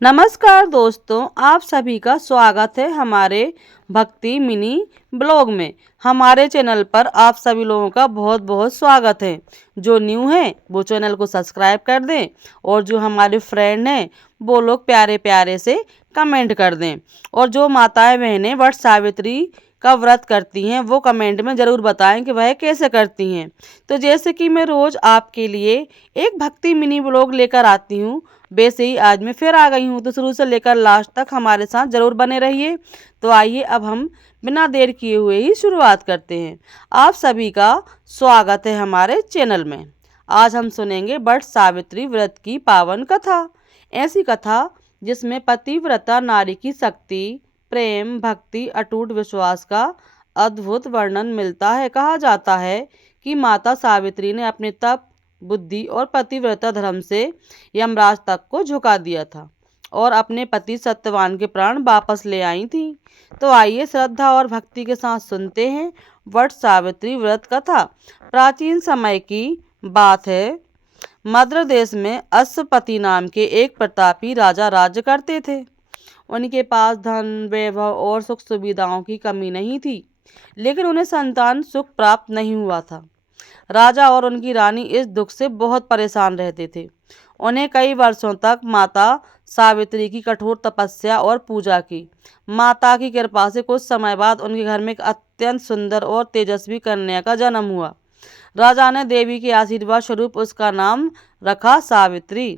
नमस्कार दोस्तों, आप सभी का स्वागत है हमारे भक्ति मिनी ब्लॉग में। हमारे चैनल पर आप सभी लोगों का बहुत बहुत स्वागत है। जो न्यू है वो चैनल को सब्सक्राइब कर दें और जो हमारे फ्रेंड हैं वो लोग प्यारे प्यारे से कमेंट कर दें। और जो माताएं बहनें वट सावित्री का व्रत करती हैं वो कमेंट में ज़रूर बताएं कि वह कैसे करती हैं। तो जैसे कि मैं रोज़ आपके लिए एक भक्ति मिनी ब्लॉग लेकर आती हूँ, वैसे ही आज मैं फिर आ गई हूँ। तो शुरू से लेकर लास्ट तक हमारे साथ ज़रूर बने रहिए। तो आइए अब हम बिना देर किए हुए ही शुरुआत करते हैं। आप सभी का स्वागत है हमारे चैनल में। आज हम सुनेंगे वट सावित्री व्रत की पावन कथा। ऐसी कथा जिसमें पतिव्रता नारी की शक्ति, प्रेम, भक्ति, अटूट विश्वास का अद्भुत वर्णन मिलता है। कहा जाता है कि माता सावित्री ने अपने तप, बुद्धि और पतिव्रता धर्म से यमराज तक को झुका दिया था और अपने पति सत्यवान के प्राण वापस ले आई थी। तो आइए श्रद्धा और भक्ति के साथ सुनते हैं वट सावित्री व्रत कथा। प्राचीन समय की बात है। मद्र देश में अश्वपति नाम के एक प्रतापी राजा राज्य करते थे। उनके पास धन, वैभव और सुख सुविधाओं की कमी नहीं थी, लेकिन उन्हें संतान सुख प्राप्त नहीं हुआ था। राजा और उनकी रानी इस दुख से बहुत परेशान रहते थे। उन्हें कई वर्षों तक माता सावित्री की कठोर तपस्या और पूजा की। माता की कृपा से कुछ समय बाद उनके घर में एक अत्यंत सुंदर और तेजस्वी कन्या का जन्म हुआ। राजा ने देवी के आशीर्वाद स्वरूप उसका नाम रखा सावित्री।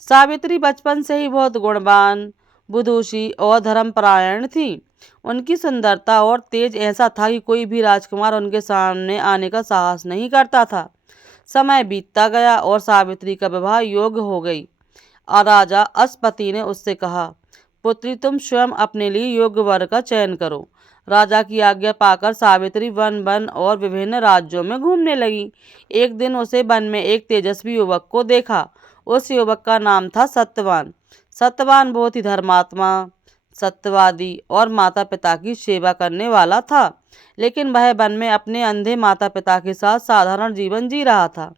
सावित्री बचपन से ही बहुत गुणवान, बुद्धूषी और धर्मपरायण थी। उनकी सुंदरता और तेज ऐसा था कि कोई भी राजकुमार उनके सामने आने का साहस नहीं करता था। समय बीतता गया और सावित्री का विवाह योग्य हो गई। और राजा अश्वपति ने उससे कहा, पुत्री तुम स्वयं अपने लिए योग्य वर का चयन करो। राजा की आज्ञा पाकर सावित्री वन वन और विभिन्न राज्यों में घूमने लगी। एक दिन उसे वन में एक तेजस्वी युवक को देखा। उस युवक का नाम था सत्यवान। सत्यवान बहुत ही धर्मात्मा, सत्यवादी और माता पिता की सेवा करने वाला था, लेकिन वह वन में अपने अंधे माता पिता के साथ साधारण जीवन जी रहा था।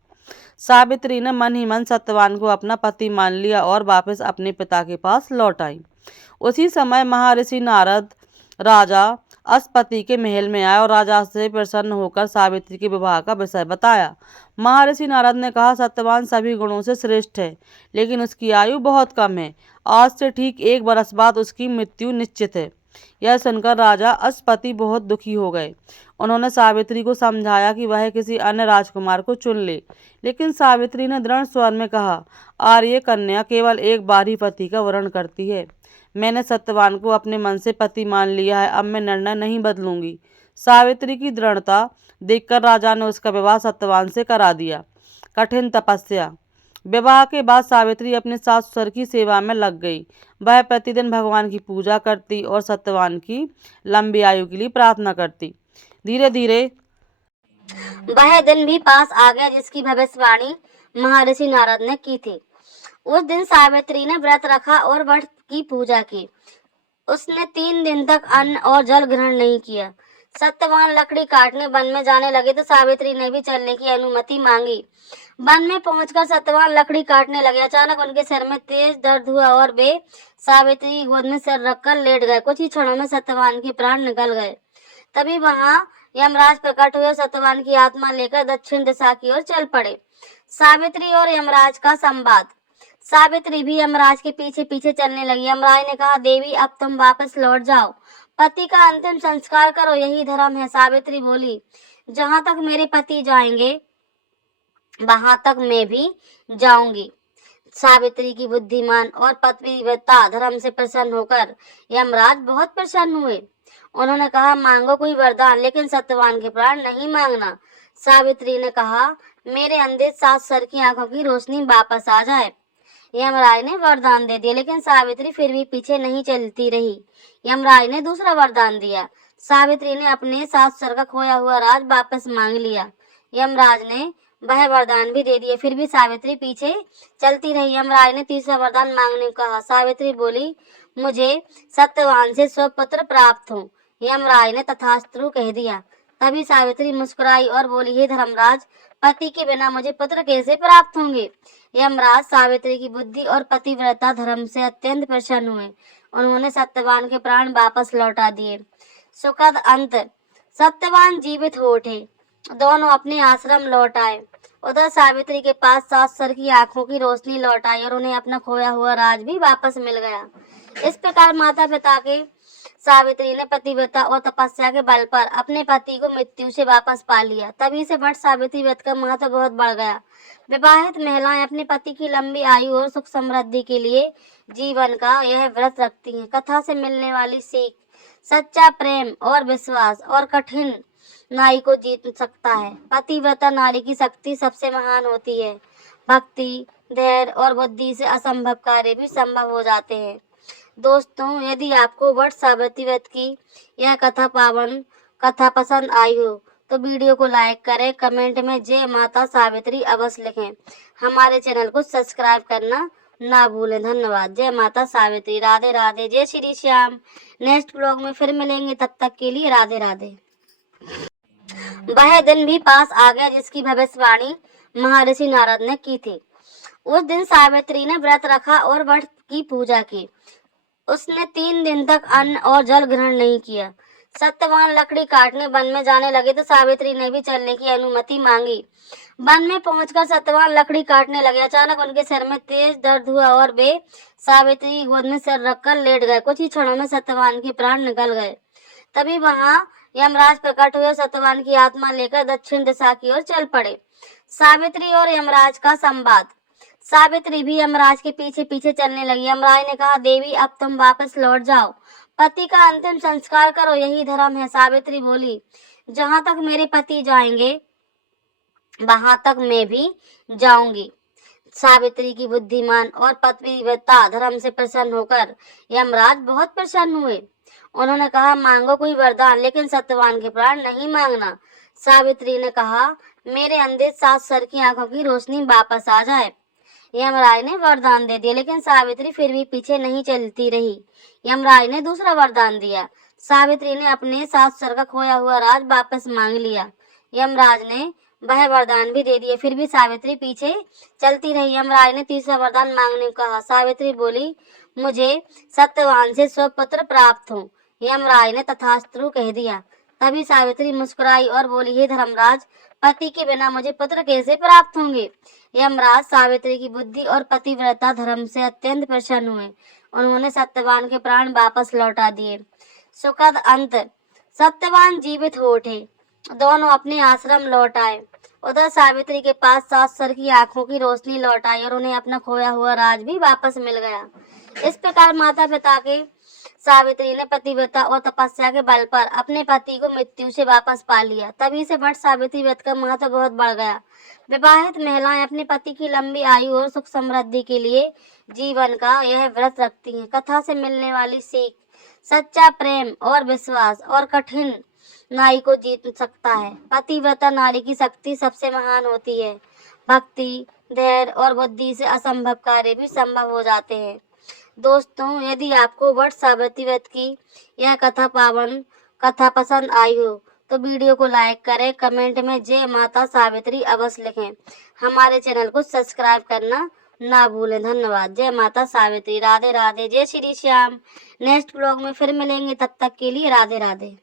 सावित्री ने मन ही मन सत्यवान को अपना पति मान लिया और वापस अपने पिता के पास लौट आई। उसी समय महर्षि नारद राजा अश्वपति के महल में आए और राजा से प्रसन्न होकर सावित्री के विवाह का विषय बताया। महर्षि नारद ने कहा, सत्यवान सभी गुणों से श्रेष्ठ है, लेकिन उसकी आयु बहुत कम है। आज से ठीक 1 वर्ष बाद उसकी मृत्यु निश्चित है। यह सुनकर राजा अश्वपति बहुत दुखी हो गए। उन्होंने सावित्री को समझाया कि वह किसी अन्य राजकुमार को चुन ले, लेकिन सावित्री ने दृढ़ स्वर में कहा, आर्य कन्या केवल एक बार ही पति का वरण करती है। मैंने सत्यवान को अपने मन से पति मान लिया है, अब मैं निर्णय नहीं बदलूंगी। सावित्री की दृढ़ता देखकर राजा ने उसका विवाह सत्यवान से करा दिया। कठिन तपस्या। विवाह के बाद सावित्री अपने सास ससुर की सेवा में लग गई। वह प्रतिदिन भगवान की पूजा करती और सत्यवान की लंबी आयु के लिए प्रार्थना करती। धीरे धीरे वह दिन भी पास आ गया जिसकी भविष्यवाणी महर्षि नारद ने की थी। उस दिन सावित्री ने व्रत रखा और वट की पूजा की। उसने 3 दिन तक अन्न और जल ग्रहण नहीं किया। सत्यवान लकड़ी काटने वन में जाने लगे तो सावित्री ने भी चलने की अनुमति मांगी। वन में पहुंचकर सत्यवान लकड़ी काटने लगे। अचानक उनके सिर में तेज दर्द हुआ और वे सावित्री की गोद में सिर रखकर लेट गए। कुछ ही क्षणों में सत्यवान के प्राण निकल गए। तभी वहां यमराज प्रकट हुए। सत्यवान की आत्मा लेकर दक्षिण दिशा की ओर चल पड़े। सावित्री और यमराज का संवाद। सावित्री भी यमराज के पीछे पीछे चलने लगी। यमराज ने कहा, देवी अब तुम वापस लौट जाओ, पति का अंतिम संस्कार करो, यही धर्म है। सावित्री बोली, जहां तक मेरे पति जाएंगे वहां तक मैं भी जाऊंगी। सावित्री की बुद्धिमान और पतिव्रता धर्म से प्रसन्न होकर यमराज बहुत प्रसन्न हुए। उन्होंने कहा, मांगो कोई वरदान, लेकिन सत्यवान के प्राण नहीं मांगना। सावित्री ने कहा, मेरे अंधे सास सर की आंखों की रोशनी वापस आ जाए। यमराज ने वरदान दे दिया, लेकिन सावित्री फिर भी पीछे नहीं चलती रही। यमराज ने दूसरा वरदान दिया। सावित्री ने अपने सास सर का खोया हुआ राज वापस मांग लिया। यमराज ने वह वरदान भी दे दिए, फिर भी सावित्री पीछे चलती रही। यमराज ने तीसरा वरदान मांगने को कहा। सावित्री बोली, मुझे सत्यवान से स्वपुत्र प्राप्त हो। यमराज ने तथास्तु कह दिया। तभी सावित्री मुस्कुराई और बोली, हे धर्मराज, पति के बिना मुझे पुत्र कैसे प्राप्त होंगे। यमराज सावित्री की बुद्धि और पतिव्रता धर्म से अत्यंत प्रसन्न हुए। उन्होंने सत्यवान के प्राण वापस लौटा दिए। सुखद अंत। सत्यवान जीवित हो उठे। दोनों अपने आश्रम लौट आए। उधर सावित्री के पास सात सर की आंखों की रोशनी लौट आई और उन्हें अपना खोया हुआ राज भी वापस मिल गया। इस प्रकार माता पिता के सावित्री ने पतिव्रता और तपस्या के बल पर अपने पति को मृत्यु से वापस पा लिया। तभी से वट सावित्री व्रत का महत्व बहुत बढ़ गया। विवाहित महिलाएं अपने पति की लंबी आयु और सुख समृद्धि के लिए जीवन का यह व्रत रखती हैं। कथा से मिलने वाली सीख, सच्चा प्रेम और विश्वास और कठिन नारी को जीत सकता है। पतिव्रता नारी की शक्ति सबसे महान होती है। भक्ति, धैर्य और बुद्धि से असंभव कार्य भी संभव हो जाते हैं। दोस्तों, यदि आपको वट सावित्री व्रत की यह पावन कथा पसंद आई हो तो वीडियो को लाइक करें, कमेंट में जय माता सावित्री अवश्य लिखें। हमारे चैनल को सब्सक्राइब करना ना भूलें। धन्यवाद। जय माता सावित्री। राधे राधे। जय श्री श्याम। नेक्स्ट ब्लॉग में फिर मिलेंगे, तब तक के लिए राधे राधे। वह दिन भी पास आ गया जिसकी भविष्यवाणी महर्षि नारद ने की थी। उस दिन सावित्री ने व्रत रखा और वट की पूजा की। उसने 3 दिन तक अन्न और जल ग्रहण नहीं किया। सत्यवान लकड़ी काटने वन में जाने लगे तो सावित्री ने भी चलने की अनुमति मांगी। वन में पहुंचकर सत्यवान लकड़ी काटने लगे। अचानक उनके सिर में तेज दर्द हुआ और वे सावित्री की गोद में सिर रखकर लेट गए। कुछ ही क्षणों में सत्यवान के प्राण निकल गए। तभी वहां यमराज प्रकट हुए। सत्यवान की आत्मा लेकर दक्षिण दिशा की ओर चल पड़े। सावित्री और यमराज का संवाद। सावित्री भी यमराज के पीछे पीछे चलने लगी। यमराज ने कहा, देवी, अब तुम वापस लौट जाओ, पति का अंतिम संस्कार करो, यही धर्म है। सावित्री बोली, जहां तक मेरे पति जाएंगे वहां तक मैं भी जाऊंगी। सावित्री की बुद्धिमान और पतिव्रता धर्म से प्रसन्न होकर यमराज बहुत प्रसन्न हुए। उन्होंने कहा, मांगो कोई वरदान, लेकिन सत्यवान के प्राण नहीं मांगना। सावित्री ने कहा, मेरे अंधे 7 सर की आंखों की रोशनी वापस आ जाए। यमराज ने वरदान दे दिया, लेकिन सावित्री फिर भी पीछे नहीं चलती रही। यमराज ने दूसरा वरदान दिया। सावित्री ने अपने 7 सर का खोया हुआ राज वापस मांग लिया। यमराज ने वह वरदान भी दे दिए, फिर भी सावित्री पीछे चलती रही। यमराज ने तीसरा वरदान मांगने को कहा। सावित्री बोली, मुझे सत्यवान से स्वपुत्र प्राप्त हो। यमराज ने तथास्तु कह दिया। तभी सावित्री मुस्कुराई और बोली, हे धर्मराज, पति के बिना मुझे पुत्र कैसे प्राप्त होंगे। यमराज सावित्री की बुद्धि और पतिव्रता धर्म से अत्यंत प्रसन्न हुए। उन्होंने सत्यवान के प्राण वापस लौटा दिए। सुखद अंत। सत्यवान जीवित हो उठे। दोनों अपने आश्रम लौट आए। उधर सावित्री के पास 7 सर की आंखों की रोशनी लौट आई और उन्हें अपना खोया हुआ राज भी वापस मिल गया। इस प्रकार माता पिता के सावित्री ने पतिव्रता और तपस्या के बल पर अपने पति को मृत्यु से वापस पा लिया। तभी से वट सावित्री व्रत का महत्व बहुत बढ़ गया। विवाहित महिलाएं अपने पति की लंबी आयु और सुख समृद्धि के लिए जीवन का यह व्रत रखती हैं। कथा से मिलने वाली सीख, सच्चा प्रेम और विश्वास और कठिन नारी को जीत सकता है। पतिव्रता नारी की शक्ति सबसे महान होती है। भक्ति, धैर्य और बुद्धि से असंभव कार्य भी संभव हो जाते हैं। दोस्तों, यदि आपको वट सावित्री व्रत की यह पावन कथा पसंद आई हो तो वीडियो को लाइक करें, कमेंट में जय माता सावित्री अवश्य लिखें। हमारे चैनल को सब्सक्राइब करना ना भूलें। धन्यवाद। जय माता सावित्री। राधे राधे। जय श्री श्याम। नेक्स्ट ब्लॉग में फिर मिलेंगे, तब तक के लिए राधे राधे।